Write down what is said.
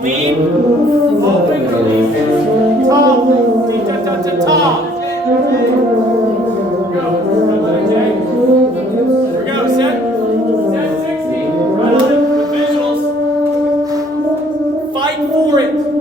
Lean, open, release, top, top. Go. Let it take. Here we go. Set. Set 60. Right on it. With visuals. Fight for it.